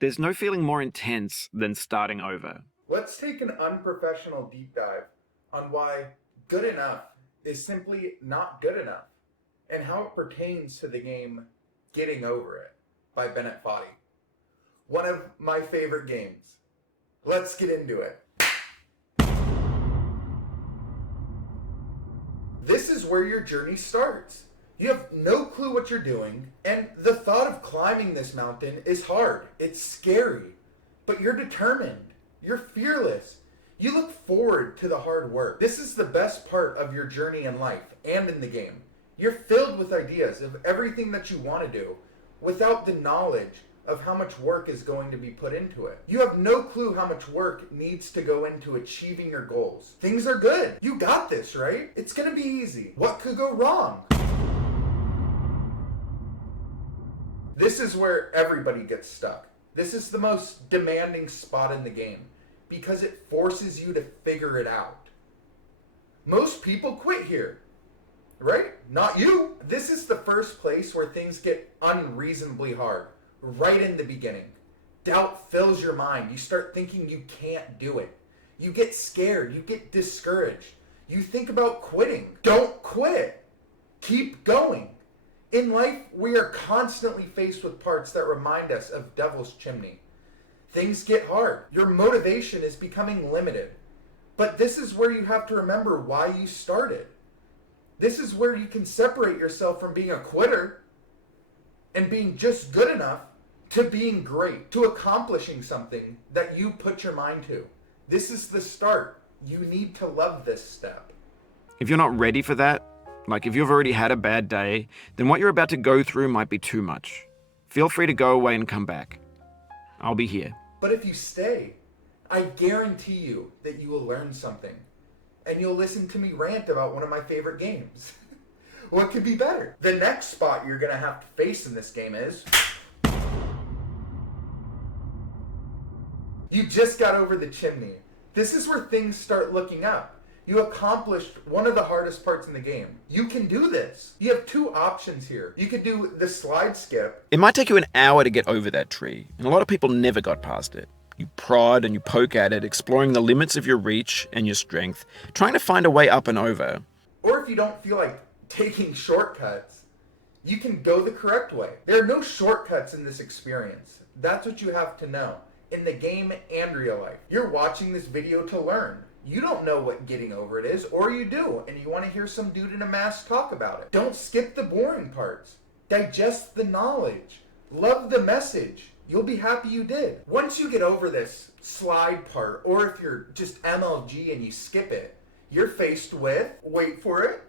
There's no feeling more intense than starting over. Let's take an unprofessional deep dive on why good enough is simply not good enough and how it pertains to the game Getting Over It by Bennett Foddy. One of my favorite games. Let's get into it. This is where your journey starts. You have no clue what you're doing, and the thought of climbing this mountain is hard. It's scary, but you're determined. You're fearless. You look forward to the hard work. This is the best part of your journey in life and in the game. You're filled with ideas of everything that you want to do without the knowledge of how much work is going to be put into it. You have no clue how much work needs to go into achieving your goals. Things are good. You got this, right? It's gonna be easy. What could go wrong? This is where everybody gets stuck. This is the most demanding spot in the game because it forces you to figure it out. Most people quit here, right? Not you. This is the first place where things get unreasonably hard. Right in the beginning. Doubt fills your mind. You start thinking you can't do it. You get scared. You get discouraged. You think about quitting. Don't quit. Keep going. In life, we are constantly faced with parts that remind us of Devil's Chimney. Things get hard. Your motivation is becoming limited. But this is where you have to remember why you started. This is where you can separate yourself from being a quitter and being just good enough to being great, to accomplishing something that you put your mind to. This is the start. You need to love this step. If you're not ready for that, like if you've already had a bad day, then what you're about to go through might be too much. Feel free to go away and come back. I'll be here. But if you stay, I guarantee you that you will learn something. And you'll listen to me rant about one of my favorite games. What could be better? The next spot you're going to have to face in this game is... You just got over the chimney. This is where things start looking up. You accomplished one of the hardest parts in the game. You can do this. You have two options here. You could do the slide skip. It might take you an hour to get over that tree, and a lot of people never got past it. You prod and you poke at it, exploring the limits of your reach and your strength, trying to find a way up and over. Or if you don't feel like taking shortcuts, you can go the correct way. There are no shortcuts in this experience. That's what you have to know. In the game and real life. You're watching this video to learn. You don't know what getting over it is, or you do, and you want to hear some dude in a mask talk about it. Don't skip the boring parts. Digest the knowledge. Love the message. You'll be happy you did. Once you get over this slide part, or if you're just MLG and you skip it, you're faced with, wait for it,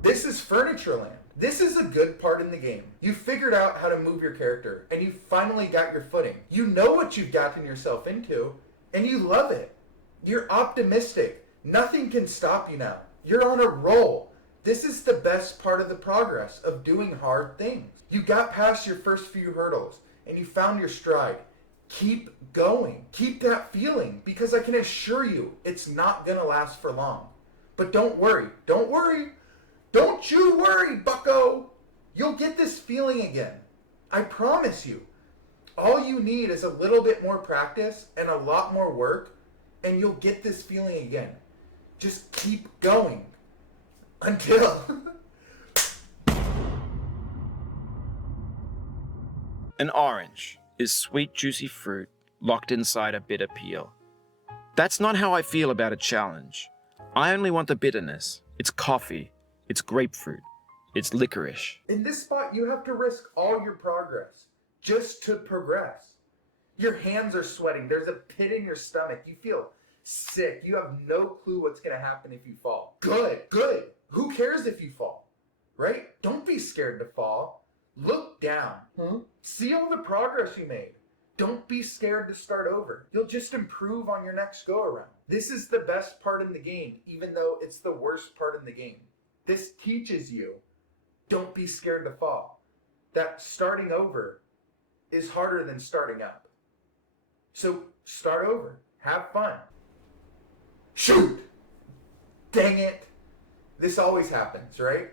this is Furniture Land. This is a good part in the game. You figured out how to move your character, and you finally got your footing. You know what you've gotten yourself into, and you love it. You're optimistic. Nothing can stop you now. You're on a roll. This is the best part of the progress of doing hard things. You got past your first few hurdles, and you found your stride. Keep going. Keep that feeling, because I can assure you it's not going to last for long. But don't worry. Don't worry. Don't you worry, bucko. You'll get this feeling again. I promise you. All you need is a little bit more practice and a lot more work, and you'll get this feeling again. Just keep going. Until... An orange is sweet, juicy fruit locked inside a bitter peel. That's not how I feel about a challenge. I only want the bitterness. It's coffee. It's grapefruit. It's licorice. In this spot, you have to risk all your progress just to progress. Your hands are sweating. There's a pit in your stomach. You feel sick. You have no clue what's going to happen if you fall. Good. Who cares if you fall, right? Don't be scared to fall. Look down. See all the progress you made. Don't be scared to start over. You'll just improve on your next go around. This is the best part in the game, even though it's the worst part in the game. This teaches you, don't be scared to fall. That starting over is harder than starting up. So start over. Have fun. Shoot! Dang it. This always happens, right?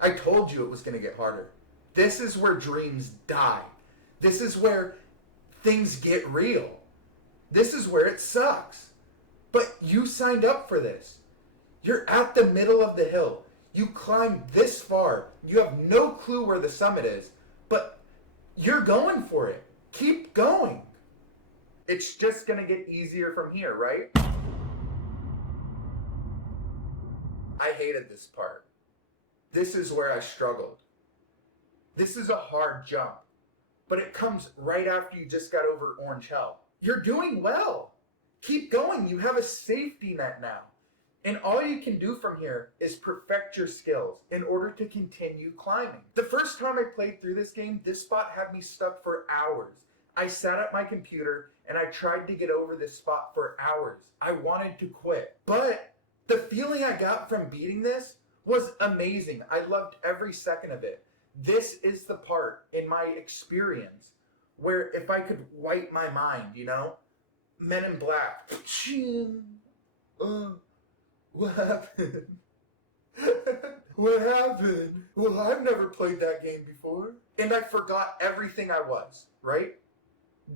I told you it was going to get harder. This is where dreams die. This is where things get real. This is where it sucks. But you signed up for this. You're at the middle of the hill. You climbed this far. You have no clue where the summit is, but you're going for it. Keep going. It's just going to get easier from here, right? I hated this part. This is where I struggled. This is a hard jump, but it comes right after you just got over Orange Hell. You're doing well. Keep going. You have a safety net now. And all you can do from here is perfect your skills in order to continue climbing. The first time I played through this game, this spot had me stuck for hours. I sat at my computer and I tried to get over this spot for hours. I wanted to quit. But the feeling I got from beating this was amazing. I loved every second of it. This is the part in my experience where if I could wipe my mind, you know? Men in Black. What happened? What happened? Well, I've never played that game before. And I forgot everything I was, right?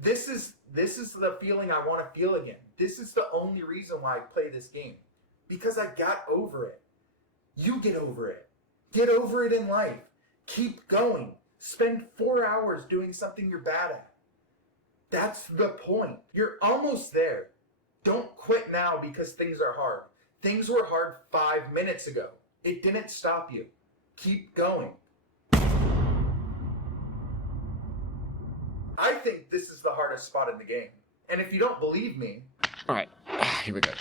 This is the feeling I want to feel again. This is the only reason why I play this game. Because I got over it. You get over it. Get over it in life. Keep going. Spend 4 hours doing something you're bad at. That's the point. You're almost there. Don't quit now because things are hard. Things were hard 5 minutes ago. It didn't stop you. Keep going. I think this is the hardest spot in the game. And if you don't believe me... Alright, here we go.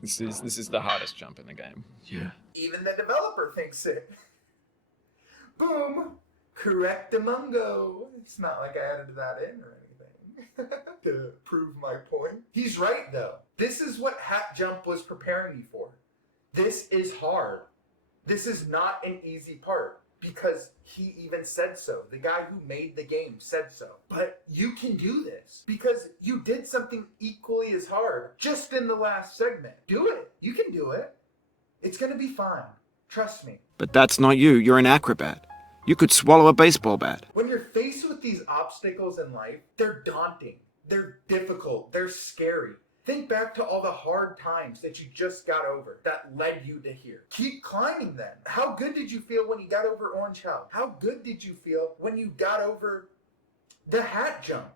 This is the hardest jump in the game. Yeah. Even the developer thinks it. Boom. Correctamungo. It's not like I added that in or anything. To prove my point. He's right though. This is what Hat Jump was preparing me for. This is hard. This is not an easy part because he even said so. The guy who made the game said so. But you can do this because you did something equally as hard just in the last segment. Do it. You can do it. It's gonna be fine. Trust me. But that's not you. You're an acrobat. You could swallow a baseball bat. When you're faced with these obstacles in life, they're daunting. They're difficult. They're scary. Think back to all the hard times that you just got over that led you to here. Keep climbing then. How good did you feel when you got over Orange Hell? How good did you feel when you got over the Hat Jump?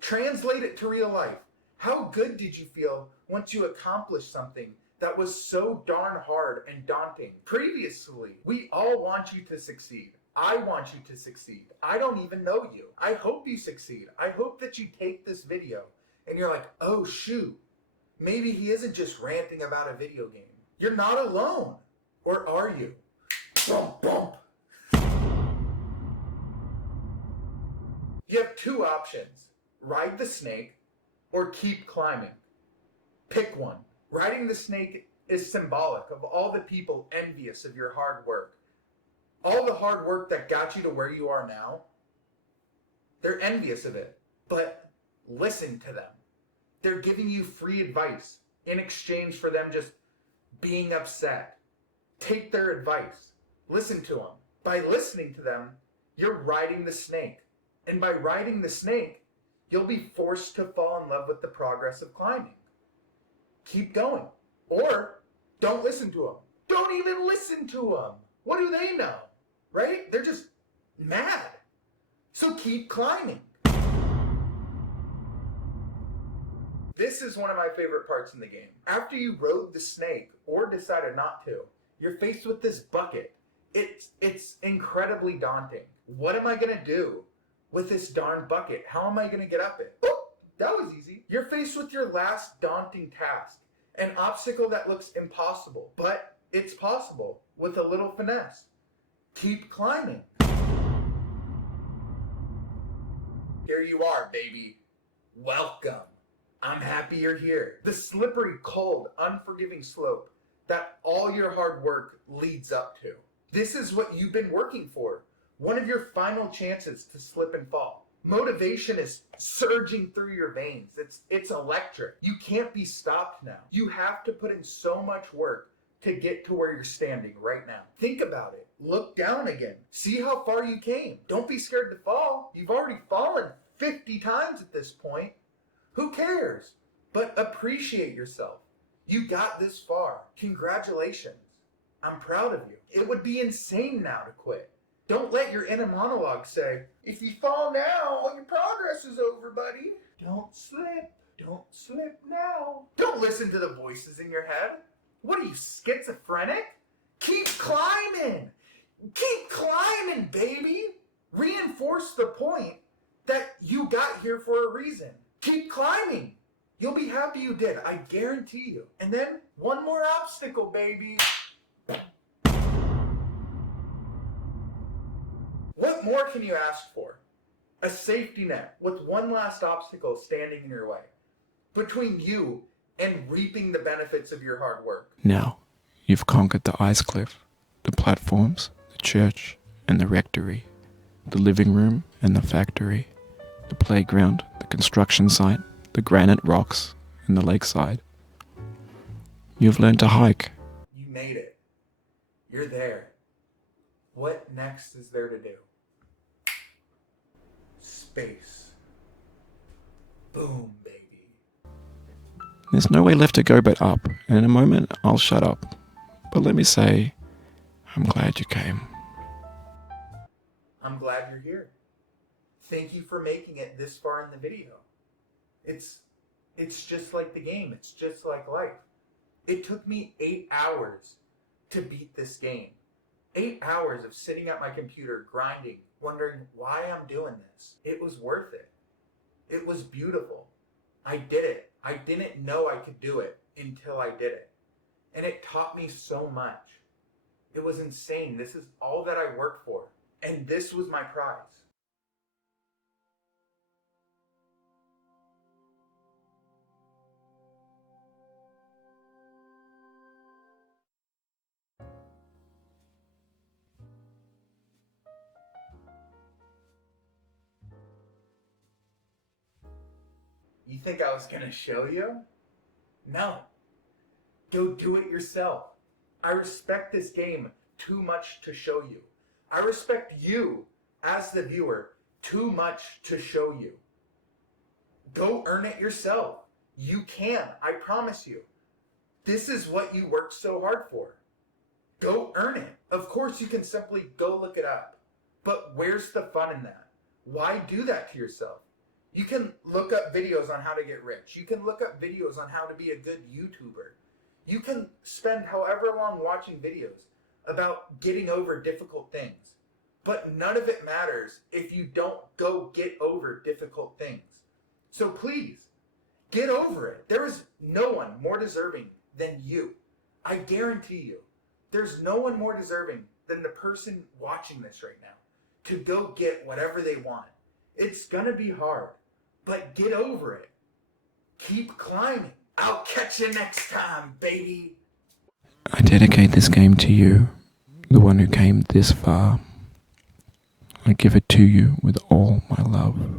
Translate it to real life. How good did you feel once you accomplished something that was so darn hard and daunting? Previously, we all want you to succeed. I want you to succeed. I don't even know you. I hope you succeed. I hope that you take this video and you're like, oh shoot, maybe he isn't just ranting about a video game. You're not alone. Or are you? Bump, bump. You have two options. Ride the snake or keep climbing. Pick one. Riding the snake is symbolic of all the people envious of your hard work. All the hard work that got you to where you are now, they're envious of it. But listen to them. They're giving you free advice in exchange for them just being upset. Take their advice. Listen to them. By listening to them, you're riding the snake. And by riding the snake, you'll be forced to fall in love with the progress of climbing. Keep going. Or don't listen to them. Don't even listen to them. What do they know? Right? They're just mad. So keep climbing. This is one of my favorite parts in the game. After you rode the snake or decided not to, you're faced with this bucket. It's incredibly daunting. What am I going to do with this darn bucket? How am I going to get up it? Oh, that was easy. You're faced with your last daunting task. An obstacle that looks impossible, but it's possible with a little finesse. Keep climbing. Here you are, baby. Welcome. I'm happy you're here. The slippery, cold, unforgiving slope that all your hard work leads up to. This is what you've been working for. One of your final chances to slip and fall. Motivation is surging through your veins. It's electric. You can't be stopped now. You have to put in so much work to get to where you're standing right now. Think about it. look down again. See how far you came. Don't be scared to fall. You've already fallen 50 times at this point. Who cares? But appreciate yourself. You got this far. Congratulations. I'm proud of you. It would be insane now to quit. Don't let your inner monologue say, if you fall now, all your progress is over, buddy. Don't slip. Don't slip now. Don't listen to the voices in your head. What are you, schizophrenic? Keep climbing. Keep climbing, baby. Reinforce the point that you got here for a reason. Keep climbing. You'll be happy you did. I guarantee you. And then one more obstacle, baby. What more can you ask for? A safety net with one last obstacle standing in your way between you and reaping the benefits of your hard work. Now, you've conquered the ice cliff, the platforms, the church, and the rectory, the living room and the factory, the playground, the construction site, the granite rocks, and the lakeside. You've learned to hike. You made it. You're there. What next is there to do? Space. Boom, baby. There's no way left to go but up, and in a moment I'll shut up. But let me say, I'm glad you came. I'm glad you're here. Thank you for making it this far in the video. It's just like the game. It's just like life. It took me 8 hours to beat this game. 8 hours of sitting at my computer, grinding, wondering why I'm doing this. It was worth it. It was beautiful. I did it. I didn't know I could do it until I did it. And it taught me so much. It was insane. This is all that I worked for. And this was my prize. You think I was gonna show you? No. Go do it yourself. I respect this game too much to show you. I respect you, as the viewer, too much to show you. Go earn it yourself. You can, I promise you. This is what you worked so hard for. Go earn it. Of course you can simply go look it up. But where's the fun in that? Why do that to yourself? You can look up videos on how to get rich. You can look up videos on how to be a good YouTuber. You can spend however long watching videos about getting over difficult things. But none of it matters if you don't go get over difficult things. So please, get over it. There is no one more deserving than you. I guarantee you, there's no one more deserving than the person watching this right now to go get whatever they want. It's gonna be hard. But get over it. Keep climbing. I'll catch you next time, baby. I dedicate this game to you, the one who came this far. I give it to you with all my love.